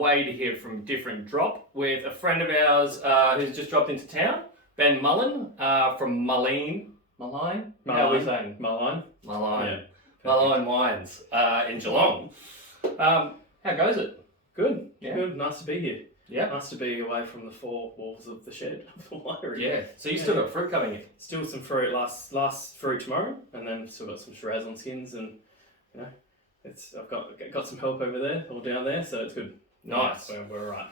way to hear from different drop with a friend of ours who's just dropped into town, Ben Mullen from Mulline. Mulline? How are we saying? Mulline. Mulline. Yeah, Mulline Wines in Geelong. How goes it? Good. Yeah. Good. Nice to be here. Yeah. Nice to be away from the four walls of the shed of the winery. Yeah. So you still got fruit coming in? Still some fruit. Last fruit tomorrow, and then still got some Shiraz on skins, and you know, I've got some help over there or down there, so it's good. Nice. Yeah, we're alright.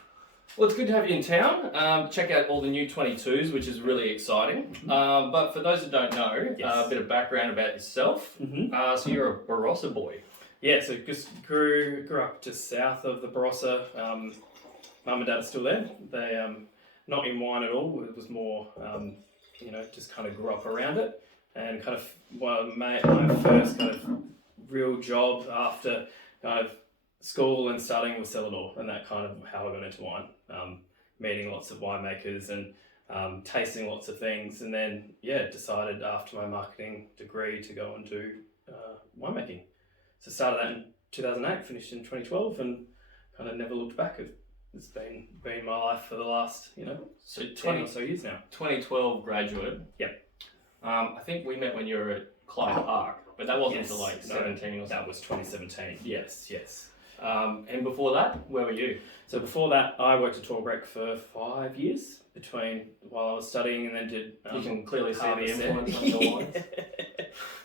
Well, it's good to have you in town. Check out all the new 22s, which is really exciting. But for those that don't know, a bit of background about yourself. So you're a Barossa boy. Yeah, so just grew up just south of the Barossa. Mum and Dad are still there. They not in wine at all. It was more, just kind of grew up around it, and kind of my first kind of real job after kind of school and studying was cellar, and that kind of how I got into wine. Meeting lots of winemakers and tasting lots of things, and then decided after my marketing degree to go and do winemaking. So started that in 2008, finished in 2012, and kind of never looked back. It's been my life for the last, So 20 or so years now. 2012 graduate. Yep. I think we met when you were at Clyde Park, but that wasn't until like 17 or something. That was 2017. Yes. And before that, where were you? So before that, I worked at Torbreck for 5 years while I was studying, and then did. You can clearly see the harvest influence on your wines.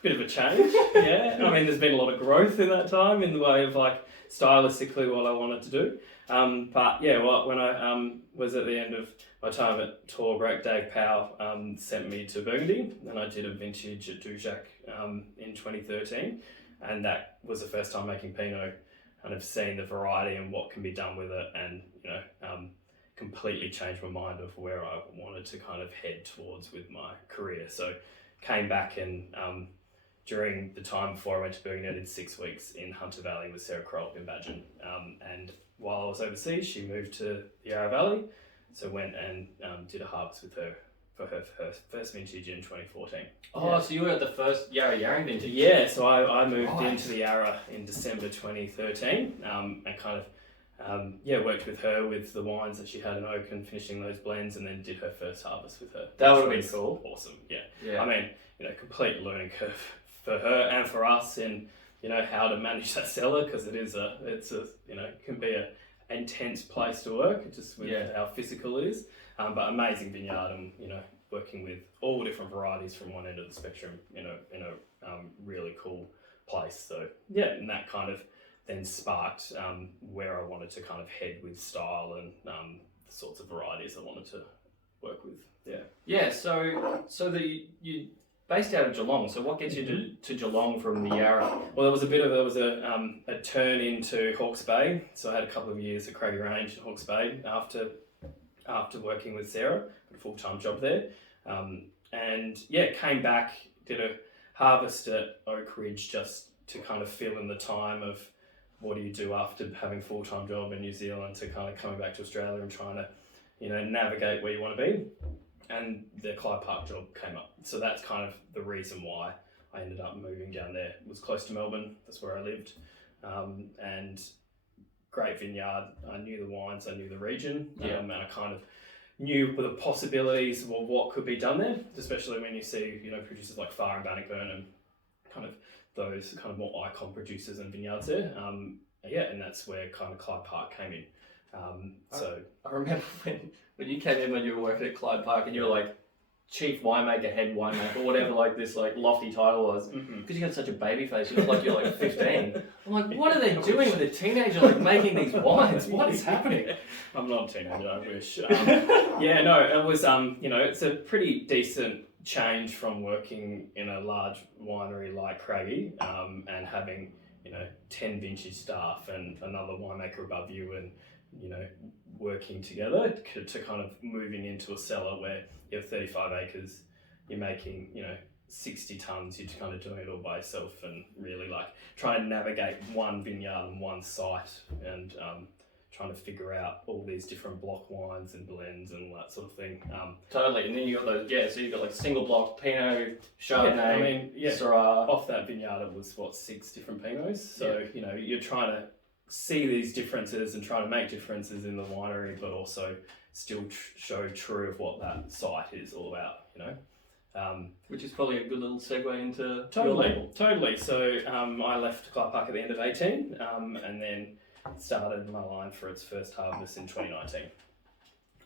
Bit of a change, yeah. I mean, there's been a lot of growth in that time in the way of like stylistically what I wanted to do. But yeah, when I was at the end of my time at Torbreck, Dave Powell sent me to Burgundy, and I did a vintage at Dujac in 2013, and that was the first time making Pinot. Kind of seeing the variety and what can be done with it, and completely changed my mind of where I wanted to kind of head towards with my career. So came back, and during the time before I went to Burgundy, I did 6 weeks in Hunter Valley with Sarah Kroll in Badgen. And while I was overseas, she moved to the Yarra Valley, so went and did a harvest with her for her first vintage in 2014. Oh, so you were at the first Yarra vintage? Yeah, so I moved into the Yarra in December 2013, and kind of worked with her with the wines that she had in oak and finishing those blends, and then did her first harvest with her. That would have been cool. Awesome, yeah. I mean, complete learning curve for her and for us in how to manage that cellar, because can be a intense place to work just with how physical it is. But amazing vineyard, and working with all different varieties from one end of the spectrum in a really cool place. So and that kind of then sparked where I wanted to kind of head with style and the sorts of varieties I wanted to work with. So you based out of Geelong. So what gets you to Geelong from the Yarra? Well, there was a turn into Hawke's Bay. So I had a couple of years at Craigie Range in Hawke's Bay after working with Sarah, got a full-time job there, and came back, did a harvest at Oak Ridge just to kind of fill in the time of what do you do after having a full-time job in New Zealand to kind of coming back to Australia and trying to navigate where you want to be, and the Clyde Park job came up. So that's kind of the reason why I ended up moving down there. It was close to Melbourne, that's where I lived, and great vineyard. I knew the wines, I knew the region, and I kind of knew the possibilities of what could be done there, especially when you see producers like Farr and Bannockburn and kind of those kind of more icon producers and vineyards there. And that's where kind of Clyde Park came in. I remember when you came in when you were working at Clyde Park, and you were like chief winemaker, head winemaker, whatever like this like lofty title was, because you got such a baby face. You look like you're like 15. I'm like, what are they doing with a teenager like making these wines? What is happening? I'm not a teenager, I wish. It was it's a pretty decent change from working in a large winery like Craigie, and having 10 vintage staff and another winemaker above you, and working together to kind of moving into a cellar where you have 35 acres, you're making 60 tons, you're kind of doing it all by yourself, and really like trying to navigate one vineyard and one site, and trying to figure out all these different block wines and blends and all that sort of thing. Totally, and then you got those, so you got like single block Pinot, Chardonnay, Syrah. Off that vineyard it was 6 different Pinots, so you're trying to see these differences and try to make differences in the winery, but also still show true of what that site is all about, you know. Which is probably a good little segue into Totally. So I left Clyde Park at the end of 18 and then started Mulline for its first harvest in 2019.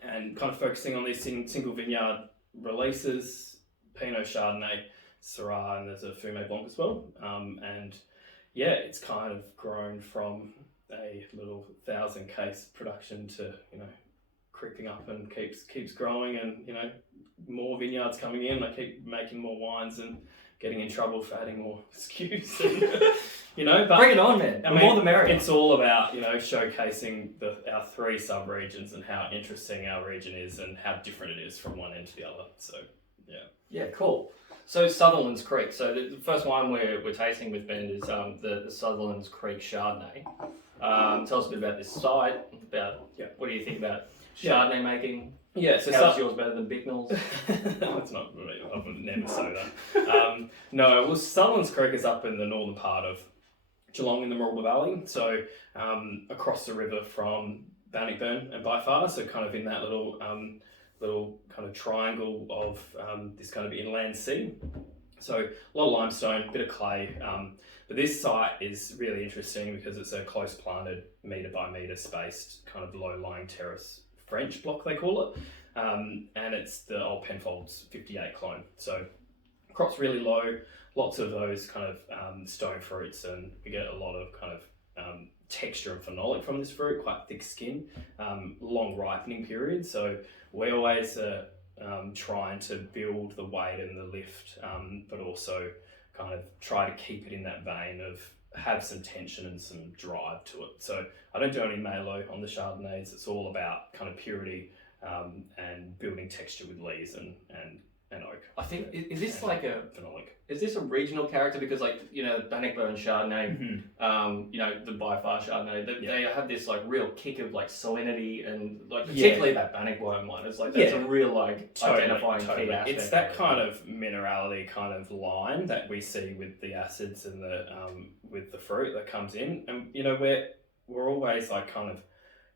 And kind of focusing on these single vineyard releases, Pinot, Chardonnay, Syrah, and there's a Fumé Blanc as well. And yeah, it's kind of grown from a little 1,000 case production to, you know, creeping up and keeps growing, and, you know, more vineyards coming in. I keep making more wines and getting in trouble for adding more SKUs. And, you know, but bring it on, man. The more the merrier. It's all about, you know, showcasing our 3 sub-regions and how interesting our region is and how different it is from one end to the other. So, yeah. Yeah, cool. So Sutherland's Creek. So the first wine we're tasting with Ben is the Sutherland's Creek Chardonnay. Tell us a bit about this site. What do you think about Chardonnay making? Yeah, so how's yours better than Bicknell's? No, it's not really. I would never say that. No, well, Sutherland's Creek is up in the northern part of Geelong in the Mooroolba Valley. So across the river from Bannockburn and Byfar. So kind of in that little kind of triangle of this kind of inland sea. So a lot of limestone, a bit of clay. But this site is really interesting because it's a close planted, metre by metre spaced kind of low-lying terrace French block, they call it. And it's the old Penfolds 58 clone. So crop's really low, lots of those kind of stone fruits, and we get a lot of kind of texture and phenolic from this fruit, quite thick skin, long ripening period. So we always trying to build the weight and the lift, but also kind of try to keep it in that vein of have some tension and some drive to it. So I don't do any Malo on the Chardonnays. It's all about kind of purity and building texture with lees and oak. I think, is this like a phenolic? Is this a regional character? Because, like, you know, Bannockburn Chardonnay, you know, the Byfar Chardonnay, they have this like real kick of like salinity, and like particularly that Bannockburn one. It's like that's a real like identifying key aspect. It's that kind of minerality kind of line that we see with the acids and the with the fruit that comes in, and you know we're always like kind of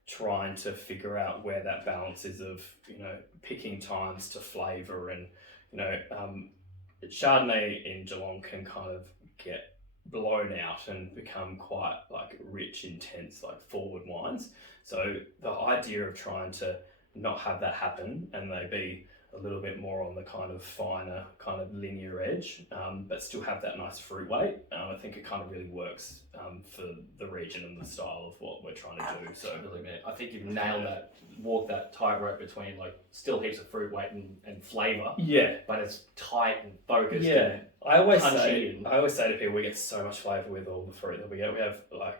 trying to figure out where that balance is of, you know, picking times to flavour, and you know. Chardonnay in Geelong can kind of get blown out and become quite like rich, intense, like forward wines. So the idea of trying to not have that happen and they be a little bit more on the kind of finer, kind of linear edge, but still have that nice fruit weight. I think it kind of really works for the region and the style of what we're trying to do. So really, man, I think you've nailed that. Walk that tightrope between like still heaps of fruit weight and flavour. Yeah, but it's tight and focused. Yeah, and I always say to people, we get so much flavour with all the fruit that we get. We have like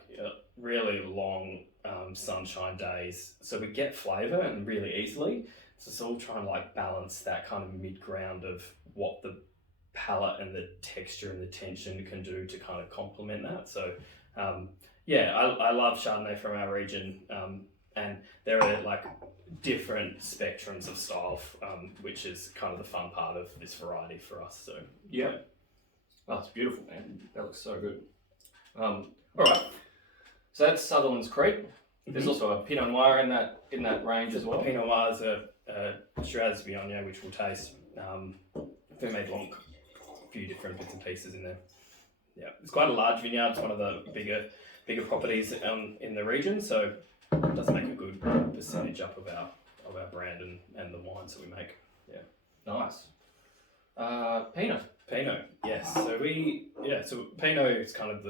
really long sunshine days, so we get flavour and really easily. So it's all trying to like balance that kind of mid ground of what the palate and the texture and the tension can do to kind of complement that. So I love Chardonnay from our region, and there are like different spectrums of style, which is kind of the fun part of this variety for us. So oh, it's beautiful, man. That looks so good. All right, so that's Sutherland's Creek. There's also a Pinot Noir in that range as well. Pinot Noir is a Shiraz Viognier, which we'll taste. Fumé Blanc, a few different bits and pieces in there. Yeah, it's quite a large vineyard. It's one of the bigger properties in the region, so it does make a good percentage up of our brand and the wines that we make. Yeah, nice. Pinot, yes. So Pinot is kind of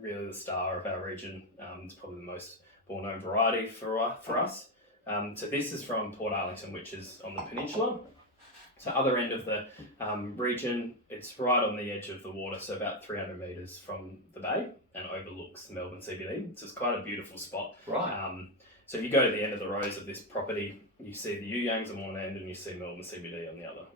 really the star of our region. It's probably the most well-known variety for us. So this is from Port Arlington, which is on the peninsula. So other end of the region, it's right on the edge of the water, so about 300 metres from the bay, and overlooks Melbourne CBD. So it's quite a beautiful spot. Right. So if you go to the end of the rows of this property, you see the Yuyangs on one end and you see Melbourne CBD on the other.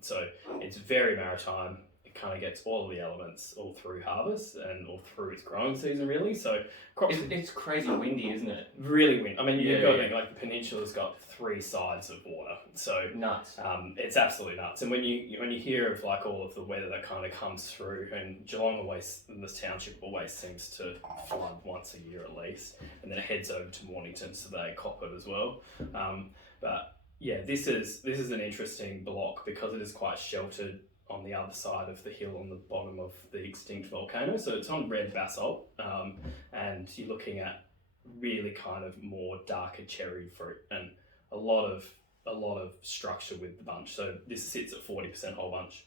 So it's very maritime, kind of gets all of the elements all through harvest and all through its growing season, really. So it's crazy windy, isn't it? Really windy. I mean, you've got to think, like, the peninsula's got 3 sides of water, so nuts. It's absolutely nuts. And when you hear of like all of the weather that kind of comes through, and Geelong always, in this township, always seems to flood once a year at least, and then it heads over to Mornington, so they cop it as well. But yeah, this is an interesting block because it is quite sheltered on the other side of the hill on the bottom of the extinct volcano. So it's on red basalt, and you're looking at really kind of more darker cherry fruit and a lot of structure with the bunch. So this sits at 40% whole bunch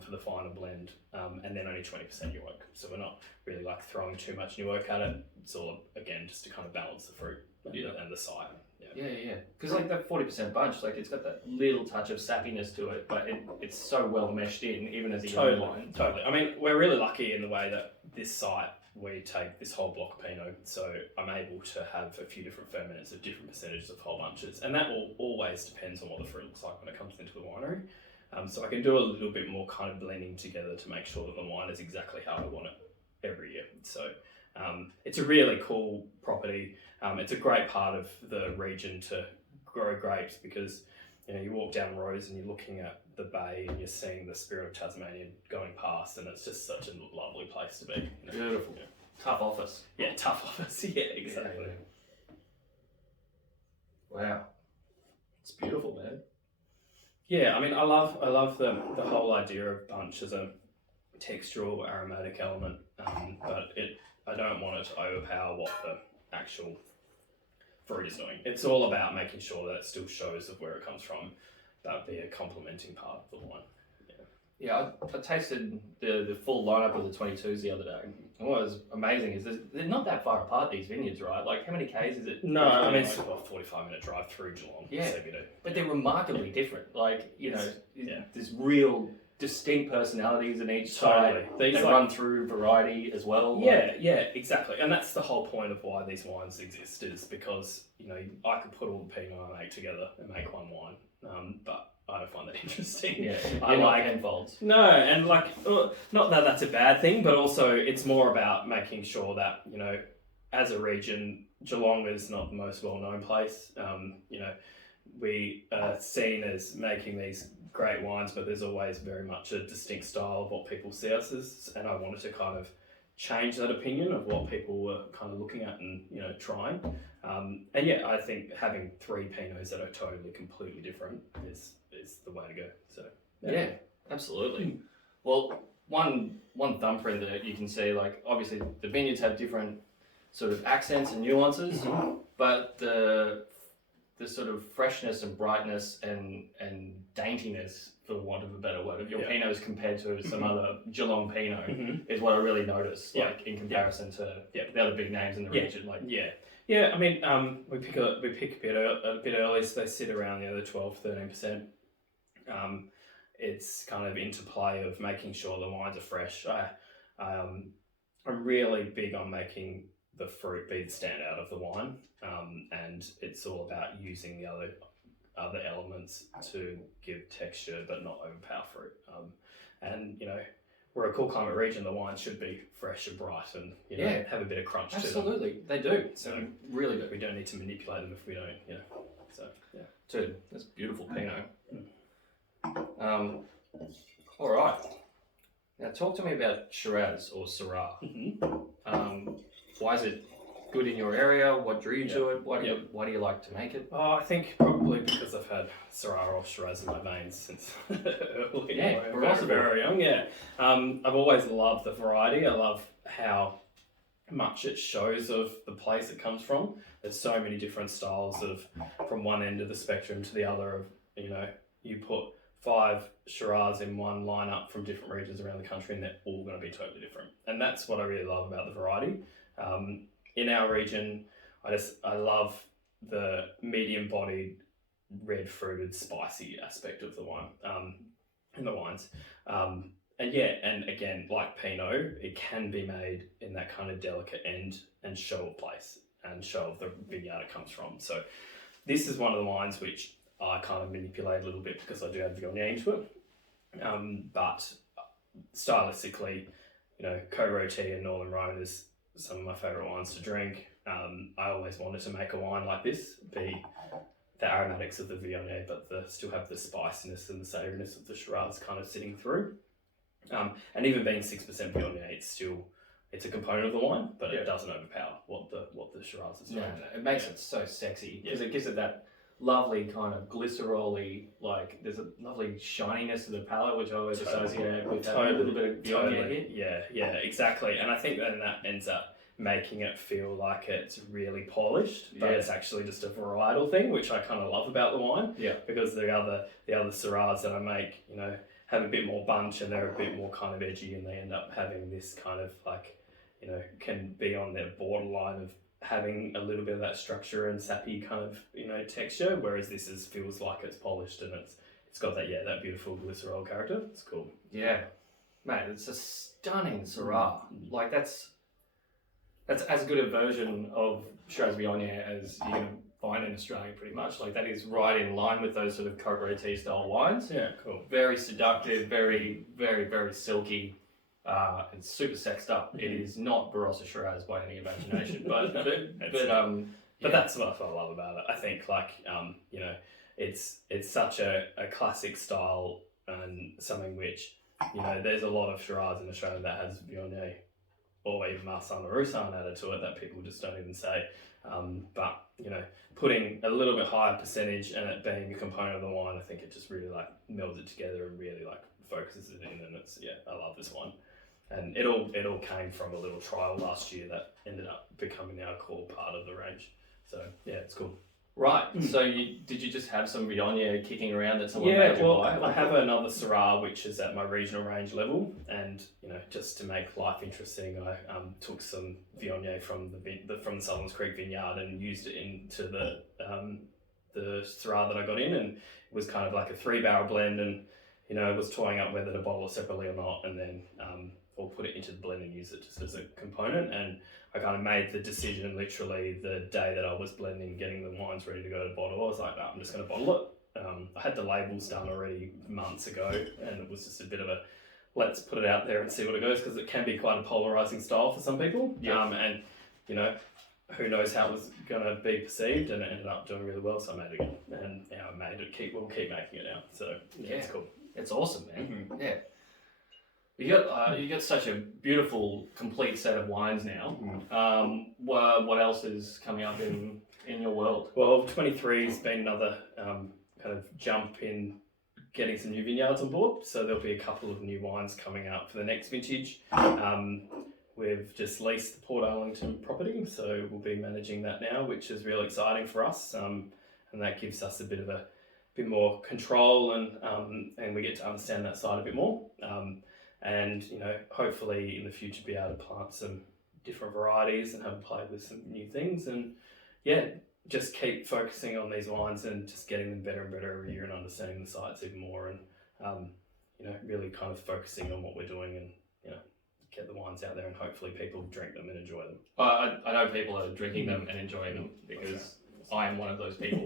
for the final blend, and then only 20% new oak. So we're not really like throwing too much new oak at it. It's all, again, just to kind of balance the fruit and the side. Yeah. Because like that 40% bunch, like it's got that little touch of sappiness to it, but it's so well meshed in, even as a young wine. Totally. I mean, we're really lucky in the way that this site, we take this whole block of Pinot, so I'm able to have a few different fermenters of different percentages of whole bunches, and that always depends on what the fruit looks like when it comes into the winery. So I can do a little bit more kind of blending together to make sure that the wine is exactly how I want it every year. So it's a really cool property. It's a great part of the region to grow grapes because, you know, you walk down roads and you're looking at the bay and you're seeing the Spirit of Tasmania going past, and it's just such a lovely place to be. You know? Beautiful. Yeah. Tough office. Yeah, tough office. Yeah, exactly. Wow. It's beautiful, man. Yeah, I mean, I love the whole idea of bunch as a textural aromatic element, but I don't want it to overpower what the actual fruit is doing. It's all about making sure that it still shows of where it comes from. That'd be a complementing part of the wine. Yeah, I tasted the full lineup of the 22s the other day. And what was amazing is they're not that far apart, these vineyards, right? Like, how many Ks is it? No, I mean, it's about a 45-minute drive through Geelong. Yeah, CBD. But they're remarkably different. Like, you know, yeah. There's real distinct personalities in each side. They run through variety as well. Yeah, exactly. And that's the whole point of why these wines exist, is because, you know, I could put all the Pinot I make together and make one wine, but I don't find that interesting. Yeah, I like Penfolds. No, and like, not that that's a bad thing, but also it's more about making sure that, you know, as a region, Geelong is not the most well-known place. You know, we are seen as making these great wines, but there's always very much a distinct style of what people see us as, and I wanted to kind of change that opinion of what people were kind of looking at and, you know, trying. And yeah, I think having 3 Pinots that are totally completely different is the way to go. So yeah, absolutely. Well, one thumbprint that you can see, like, obviously the vineyards have different sort of accents and nuances, but the sort of freshness and brightness and daintiness, for want of a better word, of your Pinots compared to some other Geelong Pinot is what I really noticed, like, in comparison to the other big names in the region. Like, yeah. I mean, we pick a bit early, so they sit around the other 12-13%. It's kind of interplay of making sure the wines are fresh. I'm really big on making the fruit be the standout of the wine, and it's all about using the other elements to give texture but not overpower fruit. And, you know, we're a cool climate region. The wines should be fresh and bright and, you know, have a bit of crunch to them. Absolutely, they do. So really do. We don't need to manipulate them if we don't, you know. So yeah, dude, that's beautiful Pinot. All right. Now talk to me about Shiraz or Syrah. Why is it good in your area? What drew you to it? Why do you like to make it? Oh, I think probably because I've had Syrah or Shiraz in my veins since early. Barossa, very young. Yeah, I've always loved the variety. I love how much it shows of the place it comes from. There's so many different styles of, from one end of the spectrum to the other. Of, you know, you put 5 Shiraz in one lineup from different regions around the country, and they're all going to be totally different. And that's what I really love about the variety. In our region, I love the medium-bodied, red-fruited, spicy aspect of the wine, in the wines. And again, like Pinot, it can be made in that kind of delicate end and show of place and show of the vineyard it comes from. So this is one of the wines which I kind of manipulate a little bit because I do have Viognier into it. But stylistically, Côte Rôtie and Northern Rhone is some of my favourite wines to drink. I always wanted to make a wine like this, be the aromatics of the Viognier, but still have the spiciness and the savouriness of the Shiraz kind of sitting through. And even being 6% Viognier, it's a component of the wine, but it doesn't overpower what the Shiraz is doing. No, it makes it so sexy because it gives it that lovely kind of glycerol-y, like there's a lovely shininess to the palate, which I always associate with a little bit of Viognier here. Yeah, exactly. And I think then that ends up making it feel like it's really polished, but it's actually just a varietal thing, which I kind of love about the wine. Yeah. Because the other Syrahs that I make, have a bit more bunch and they're a bit more kind of edgy, and they end up having this kind of like, can be on their borderline of having a little bit of that structure and sappy kind of, texture, whereas this feels like it's polished and it's got that beautiful glycerol character. It's cool. Yeah. Mate, it's a stunning Syrah. Like that's as good a version of Shiraz Viognier as you can find in Australia, pretty much. Like that is right in line with those sort of Côte Rôtie style wines. Yeah, cool. Very seductive, very, very, very silky. It's super sexed up. It is not Barossa Shiraz by any imagination, but that's what I love about it. I think it's such a classic style and something which, there's a lot of Shiraz in Australia that has Viognier or even Marsanne or Roussanne added to it that people just don't even say. But putting a little bit higher percentage and it being a component of the wine, I think it just really like melds it together and really like focuses it in. And I love this wine. And it all came from a little trial last year that ended up becoming our core part of the range. So yeah, it's cool. Right. So did you just have some Viognier kicking around that someone made you buy? I have another Syrah which is at my regional range level, and just to make life interesting, I took some Viognier from the Sullivan's Creek vineyard and used it into the Syrah that I got in, and it was kind of like a 3-barrel blend, and I was toying up whether to bottle it separately or not, and then or put it into the blend and use it just as a component. And I kind of made the decision literally the day that I was blending, getting the wines ready to go to bottle. I was like, no, I'm just going to bottle it. I had the labels done already months ago, and it was just a bit of a let's put it out there and see what it goes, because it can be quite a polarizing style for some people. And who knows how it was going to be perceived, and it ended up doing really well. So I made it again, and I made it. We'll keep making it now. So it's cool. It's awesome, man. Mm-hmm. Yeah. You got such a beautiful, complete set of wines now. What else is coming up in your world? Well, 23 has been another kind of jump in getting some new vineyards on board. So there'll be a couple of new wines coming out for the next vintage. We've just leased the Port Arlington property, so we'll be managing that now, which is really exciting for us. And that gives us a bit more control, and we get to understand that side a bit more. And hopefully in the future be able to plant some different varieties and have a play with some new things, and just keep focusing on these wines and just getting them better and better every year, and understanding the sites even more, and really kind of focusing on what we're doing, and get the wines out there, and hopefully people drink them and enjoy them. I know people are drinking them and enjoying them, because I am one of those people.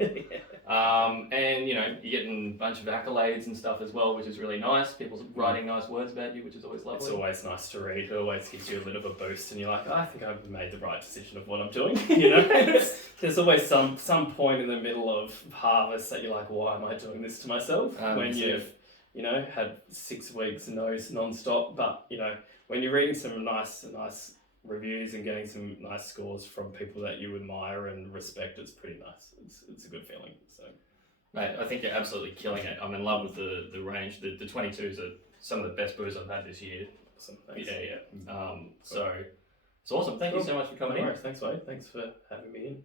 And you're getting a bunch of accolades and stuff as well, which is really nice. People's writing nice words about you, which is always lovely. It's always nice to read. It always gives you a bit of a boost, and you're like, I think I've made the right decision of what I'm doing. There's always some point in the middle of harvest that you're like, why am I doing this to myself? When you've had 6 weeks non-stop, but when you're reading some nice reviews and getting some nice scores from people that you admire and respect, it's pretty nice. It's a good feeling. So, mate, I think you're absolutely killing it. I'm in love with the range. The 22s are some of the best brews I've had this year. Awesome. Thanks. Yeah. So it's awesome. Thank you so much for coming in. Thanks, Wade. Thanks for having me in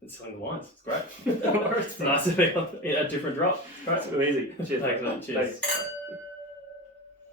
and selling the wines. It's great. No worries. It's nice to be on a different drop. It's great. It's easy. Cheers. Thanks, mate. Cheers. Thanks.